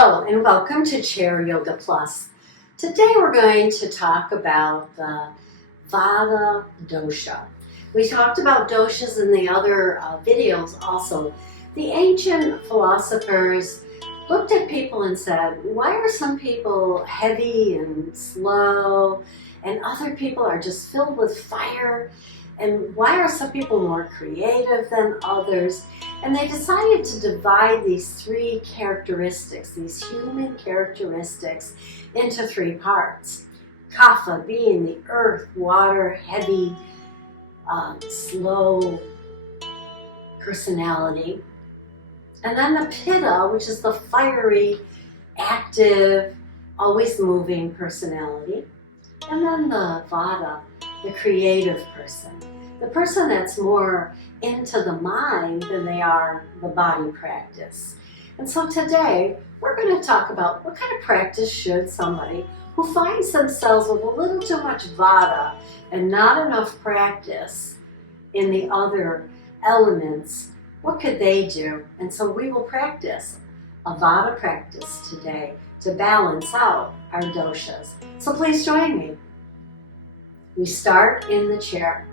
Hello and welcome to Chair Yoga Plus. Today we're going to talk about the Vata dosha. We talked about doshas in the other videos also. The ancient philosophers looked at people and said, why are some people heavy and slow and other people are just filled with fire? And why are some people more creative than others? And they decided to divide these three characteristics, these human characteristics, into three parts. Kapha being the earth, water, heavy, slow personality. And then the Pitta, which is the fiery, active, always moving personality. And then the Vata, the creative person. The person that's more into the mind than they are the body practice. And so today, we're going to talk about what kind of practice should somebody who finds themselves with a little too much Vata and not enough practice in the other elements, what could they do? And so we will practice a Vata practice today to balance out our doshas. So please join me. We start in the chair.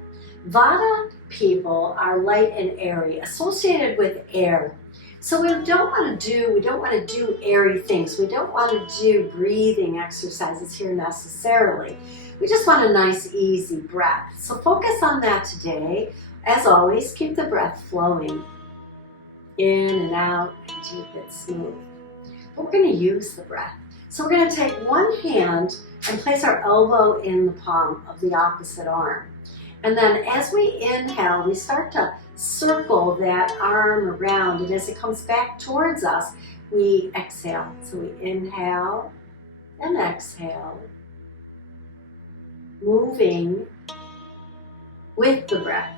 Vata people are light and airy, associated with air. So we don't want to do airy things. We don't want to do breathing exercises here necessarily. We just want a nice, easy breath. So focus on that today. As always, keep the breath flowing in and out and keep it smooth. But we're going to use the breath. So we're going to take one hand and place our elbow in the palm of the opposite arm. And then as we inhale, we start to circle that arm around. And as it comes back towards us, we exhale. So we inhale and exhale, moving with the breath.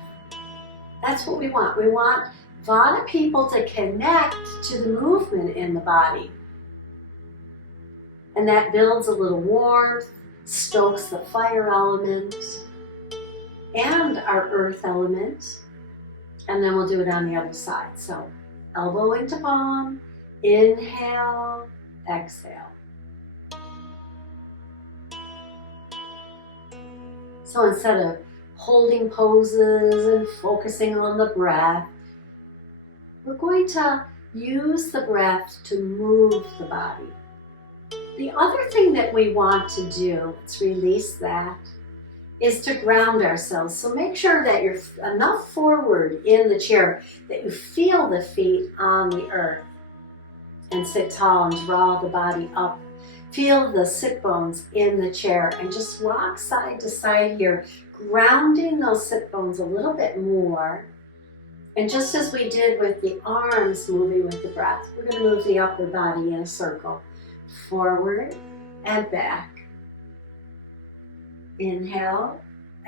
That's what we want. We want Vata people to connect to the movement in the body. And that builds a little warmth, stokes the fire element and our earth element. And then we'll do it on the other side. So elbow into palm, inhale, exhale. So instead of holding poses and focusing on the breath, we're going to use the breath to move the body. The other thing that we want to do, let's release that, is to ground ourselves. So make sure that you're enough forward in the chair that you feel the feet on the earth. And sit tall and draw the body up. Feel the sit bones in the chair and just rock side to side here, grounding those sit bones a little bit more. And just as we did with the arms moving with the breath, we're going to move the upper body in a circle. Forward and back. Inhale,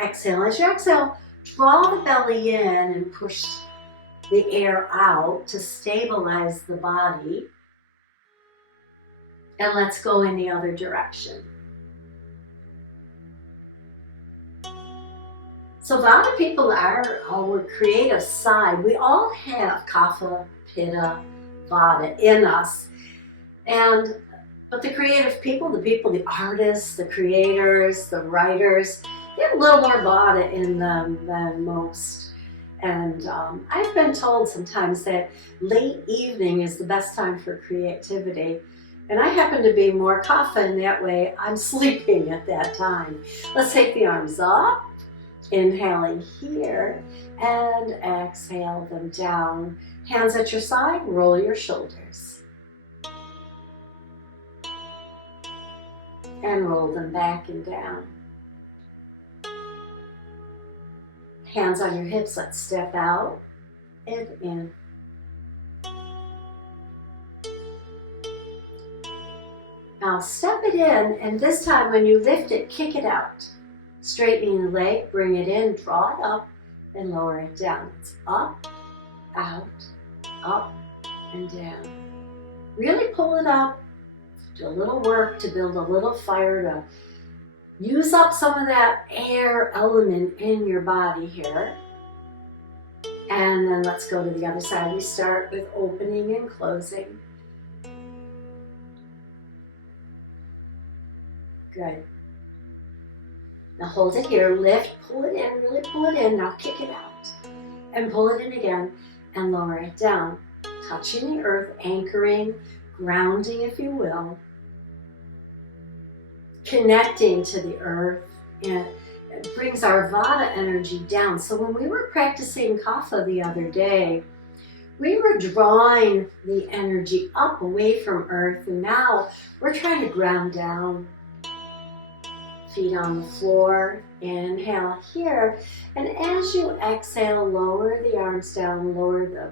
exhale. As you exhale, draw the belly in and push the air out to stabilize the body. And let's go in the other direction. So Vata people are our creative side. We all have Kapha, Pitta, Vata in us. But the creative people, the artists, the creators, the writers, they have a little more Vata in them than most. And I've been told sometimes that late evening is the best time for creativity. And I happen to be more Kapha in that way. I'm sleeping at that time. Let's take the arms up, inhaling here, and exhale them down. Hands at your side, roll your shoulders. And roll them back and down. Hands on your hips, let's step out and in. Now step it in, and this time when you lift it, kick it out. Straightening the leg, bring it in, draw it up, and lower it down. It's up, out, and down. Really pull it up. Do a little work to build a little fire to use up some of that air element in your body here. And then let's go to the other side. We start with opening and closing. Good. Now hold it here, lift, pull it in, really pull it in. Now kick it out. And pull it in again and lower it down. Touching the earth, anchoring, grounding if you will. Connecting to the earth, and it brings our Vata energy down. So when we were practicing Kapha the other day, we were drawing the energy up away from earth, and now we're trying to ground down. Feet on the floor, inhale here, and as you exhale, lower the arms down, lower the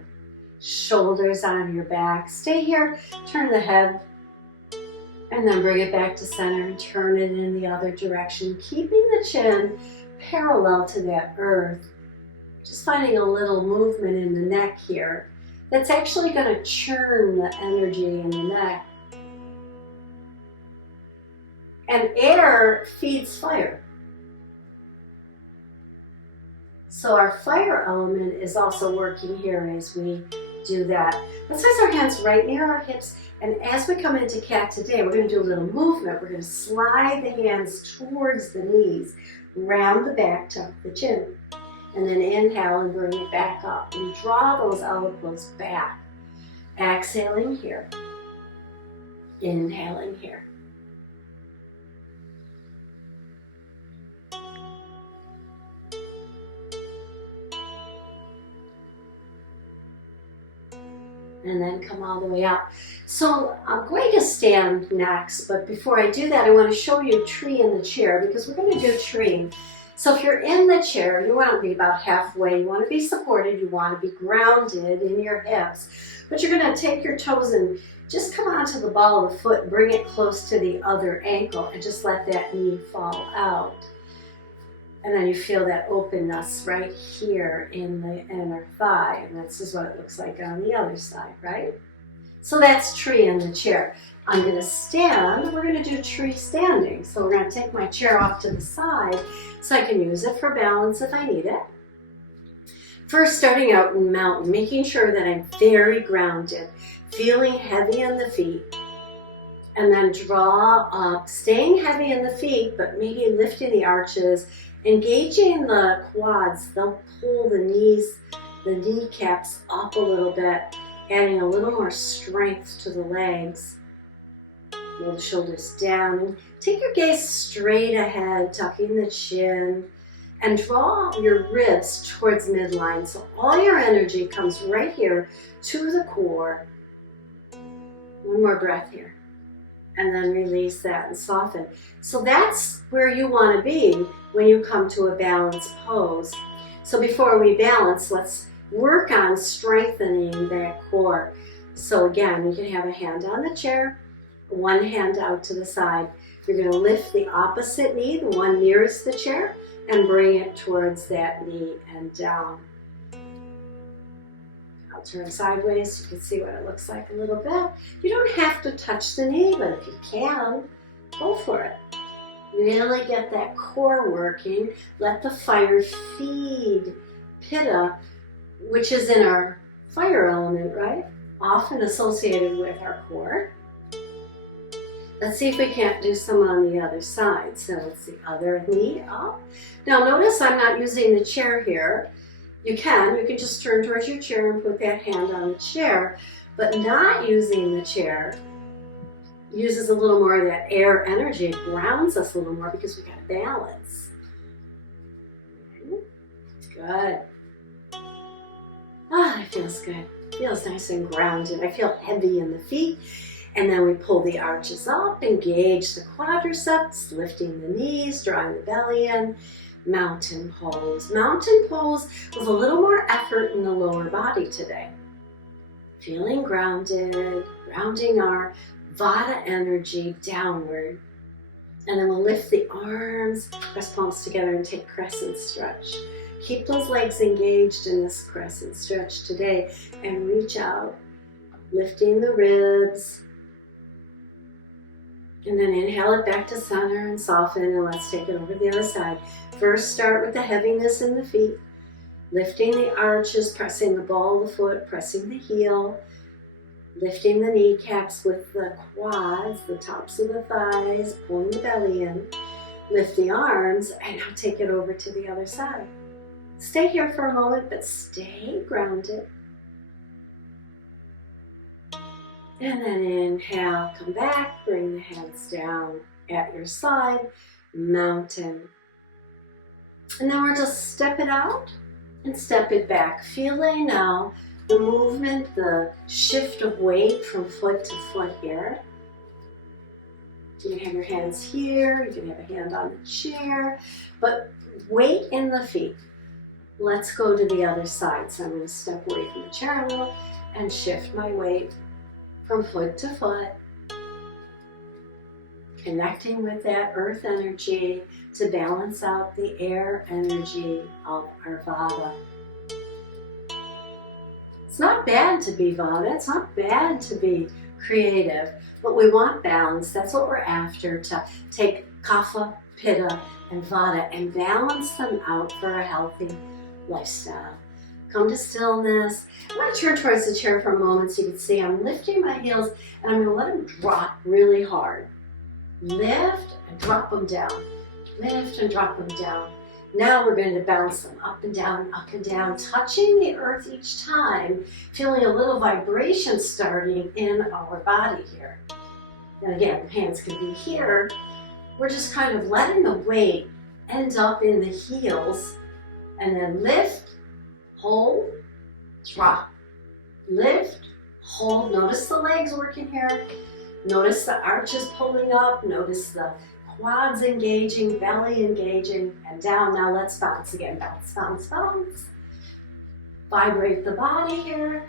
shoulders on your back. Stay here, turn the head, and then bring it back to center and turn it in the other direction, keeping the chin parallel to that earth. Just finding a little movement in the neck here. That's actually going to churn the energy in the neck. And air feeds fire. So our fire element is also working here as we do that. Let's place our hands right near our hips, and as we come into cat today, we're going to do a little movement. We're going to slide the hands towards the knees, round the back, tuck the chin, and then inhale and bring it back up and draw those elbows back. Exhaling here, inhaling here. And then come all the way up. So I'm going to stand next, but before I do that, I want to show you a tree in the chair, because we're going to do tree. So if you're in the chair, you want to be about halfway. You want to be supported. You want to be grounded in your hips. But you're going to take your toes and just come onto the ball of the foot, bring it close to the other ankle, and just let that knee fall out. And then you feel that openness right here in the inner thigh. And this is what it looks like on the other side, right? So that's tree in the chair. I'm going to stand. We're going to do tree standing. So we're going to take my chair off to the side so I can use it for balance if I need it. First, starting out in mountain, making sure that I'm very grounded, feeling heavy in the feet. And then draw up, staying heavy in the feet, but maybe lifting the arches, engaging the quads. They'll pull the knees, the kneecaps up a little bit, adding a little more strength to the legs. Roll the shoulders down. Take your gaze straight ahead, tucking the chin, and draw your ribs towards midline. So all your energy comes right here to the core. One more breath here. And then release that and soften. So that's where you want to be when you come to a balanced pose. So before we balance, let's work on strengthening that core. So again, you can have a hand on the chair, one hand out to the side. You're going to lift the opposite knee, the one nearest the chair, and bring it towards that knee and down. I'll turn sideways so you can see what it looks like a little bit. You don't have to touch the knee, but if you can, go for it. Really get that core working. Let the fire feed Pitta, which is in our fire element, right? Often associated with our core. Let's see if we can't do some on the other side. So it's the other knee up. Now notice I'm not using the chair here. You can just turn towards your chair and put that hand on the chair, but not using the chair uses a little more of that air energy. It grounds us a little more because we got balance. Good. Ah, it feels good. It feels nice and grounded. I feel heavy in the feet. And then we pull the arches up, engage the quadriceps, lifting the knees, drawing the belly in. Mountain pose. Mountain pose with a little more effort in the lower body today. Feeling grounded, grounding our Vata energy downward. And then we'll lift the arms, press palms together and take crescent stretch. Keep those legs engaged in this crescent stretch today and reach out, lifting the ribs. And then inhale it back to center and soften, and let's take it over the other side. First, start with the heaviness in the feet, lifting the arches, pressing the ball of the foot, pressing the heel, Lifting the kneecaps with the quads, the tops of the thighs, pulling the belly in. Lift the arms, and now take it over to the other side. Stay here for a moment, but stay grounded. And then inhale, come back, bring the hands down at your side, mountain. And then we'll just step it out and step it back. Feeling now the movement, the shift of weight from foot to foot here. You can have your hands here, you can have a hand on the chair, but weight in the feet. Let's go to the other side. So I'm going to step away from the chair a little and shift my weight from foot to foot. Connecting with that earth energy to balance out the air energy of our Vata. It's not bad to be Vata, it's not bad to be creative, but we want balance. That's what we're after, to take Kapha, Pitta, and Vata and balance them out for a healthy lifestyle. Come to stillness. I'm going to turn towards the chair for a moment so you can see I'm lifting my heels and I'm going to let them drop really hard. Lift and drop them down. Lift and drop them down. Now we're going to bounce them up and down, touching the earth each time, feeling a little vibration starting in our body here. And again, the hands can be here. We're just kind of letting the weight end up in the heels, and then lift, hold, drop. Lift, hold. Notice the legs working here. Notice the arches pulling up. Notice the quads engaging, belly engaging, and down. Now let's bounce again. Bounce, bounce, bounce. Vibrate the body here.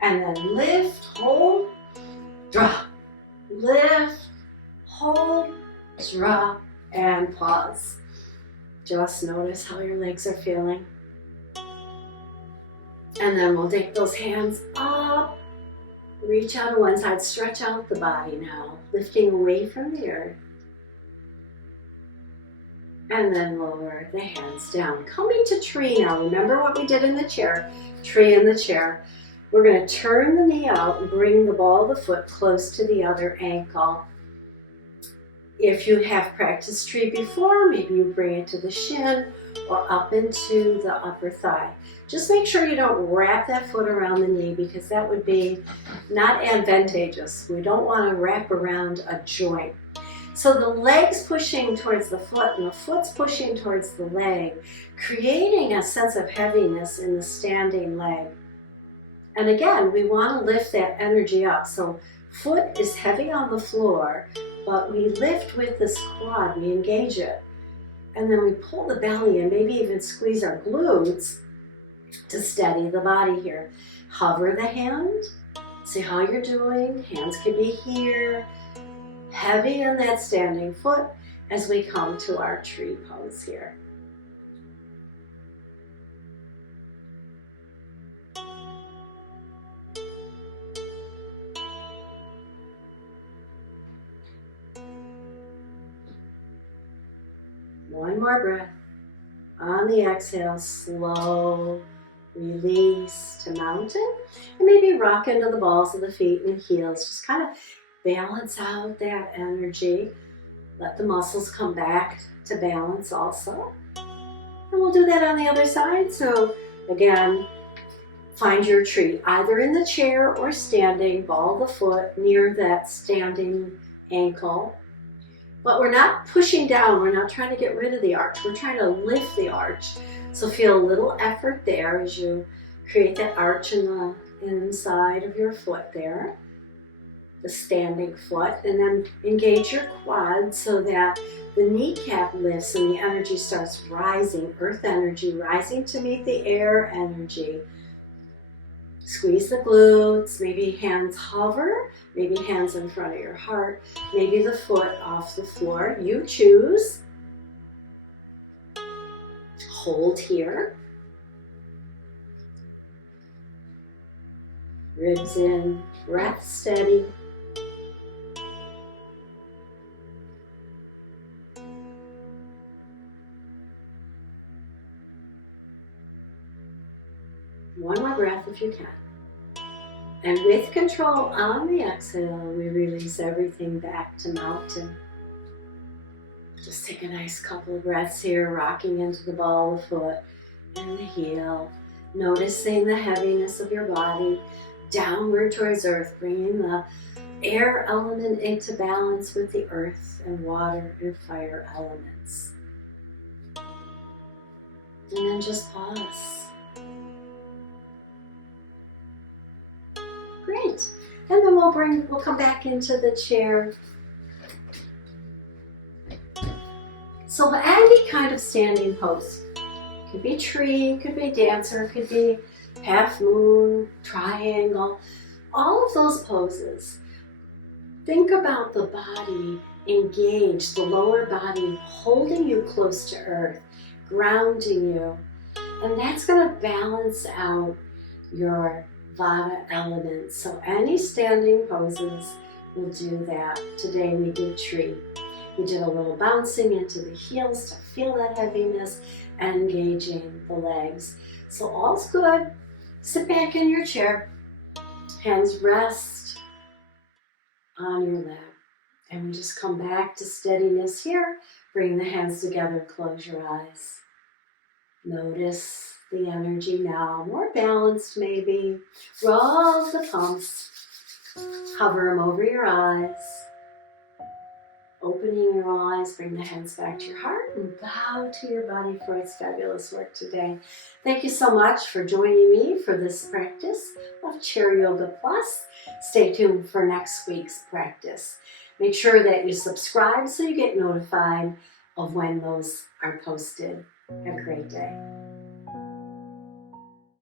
And then lift, hold, drop. Lift, hold, drop, and pause. Just notice how your legs are feeling. And then we'll take those hands up. Reach out to one side, stretch out the body now, lifting away from the earth. And then lower the hands down. Coming to tree now. Remember what we did in the chair. Tree in the chair. We're going to turn the knee out and bring the ball of the foot close to the other ankle. If you have practiced tree before, maybe you bring it to the shin or up into the upper thigh. Just make sure you don't wrap that foot around the knee, because that would be not advantageous. We don't want to wrap around a joint. So the leg's pushing towards the foot and the foot's pushing towards the leg, creating a sense of heaviness in the standing leg. And again, we want to lift that energy up. So foot is heavy on the floor, but we lift with this quad, we engage it. And then we pull the belly and maybe even squeeze our glutes to steady the body here. Hover the hand, see how you're doing. Hands can be here, heavy on that standing foot as we come to our tree pose here. One more breath. On the exhale, slow release to mountain. And maybe rock into the balls of the feet and heels. Just kind of balance out that energy. Let the muscles come back to balance also. And we'll do that on the other side. So again, find your tree, either in the chair or standing, ball the foot near that standing ankle. But we're not pushing down, we're not trying to get rid of the arch, we're trying to lift the arch. So feel a little effort there as you create that arch in the inside of your foot there, the standing foot, and then engage your quad so that the kneecap lifts and the energy starts rising, earth energy rising to meet the air energy. Squeeze the glutes, maybe hands hover, maybe hands in front of your heart, maybe the foot off the floor. You choose. Hold here. Ribs in, breath steady. One more breath if you can. And with control on the exhale, we release everything back to mountain. Just take a nice couple of breaths here, rocking into the ball of the foot and the heel. Noticing the heaviness of your body downward towards earth, bringing the air element into balance with the earth and water and fire elements. And then just pause. Great. And then we'll come back into the chair. So any kind of standing pose. Could be tree, could be dancer, could be half moon, triangle, all of those poses. Think about the body engaged, the lower body holding you close to earth, grounding you. And that's going to balance out your Vata element. So any standing poses will do that. Today we did tree. We did a little bouncing into the heels to feel that heaviness and engaging the legs. So all's good. Sit back in your chair. Hands rest on your lap. And we just come back to steadiness here. Bring the hands together, close your eyes. Notice the energy now, more balanced maybe. Roll the palms. Hover them over your eyes. Opening your eyes, bring the hands back to your heart and bow to your body for its fabulous work today. Thank you so much for joining me for this practice of Chair Yoga Plus. Stay tuned for next week's practice. Make sure that you subscribe so you get notified of when those are posted. Have a great day.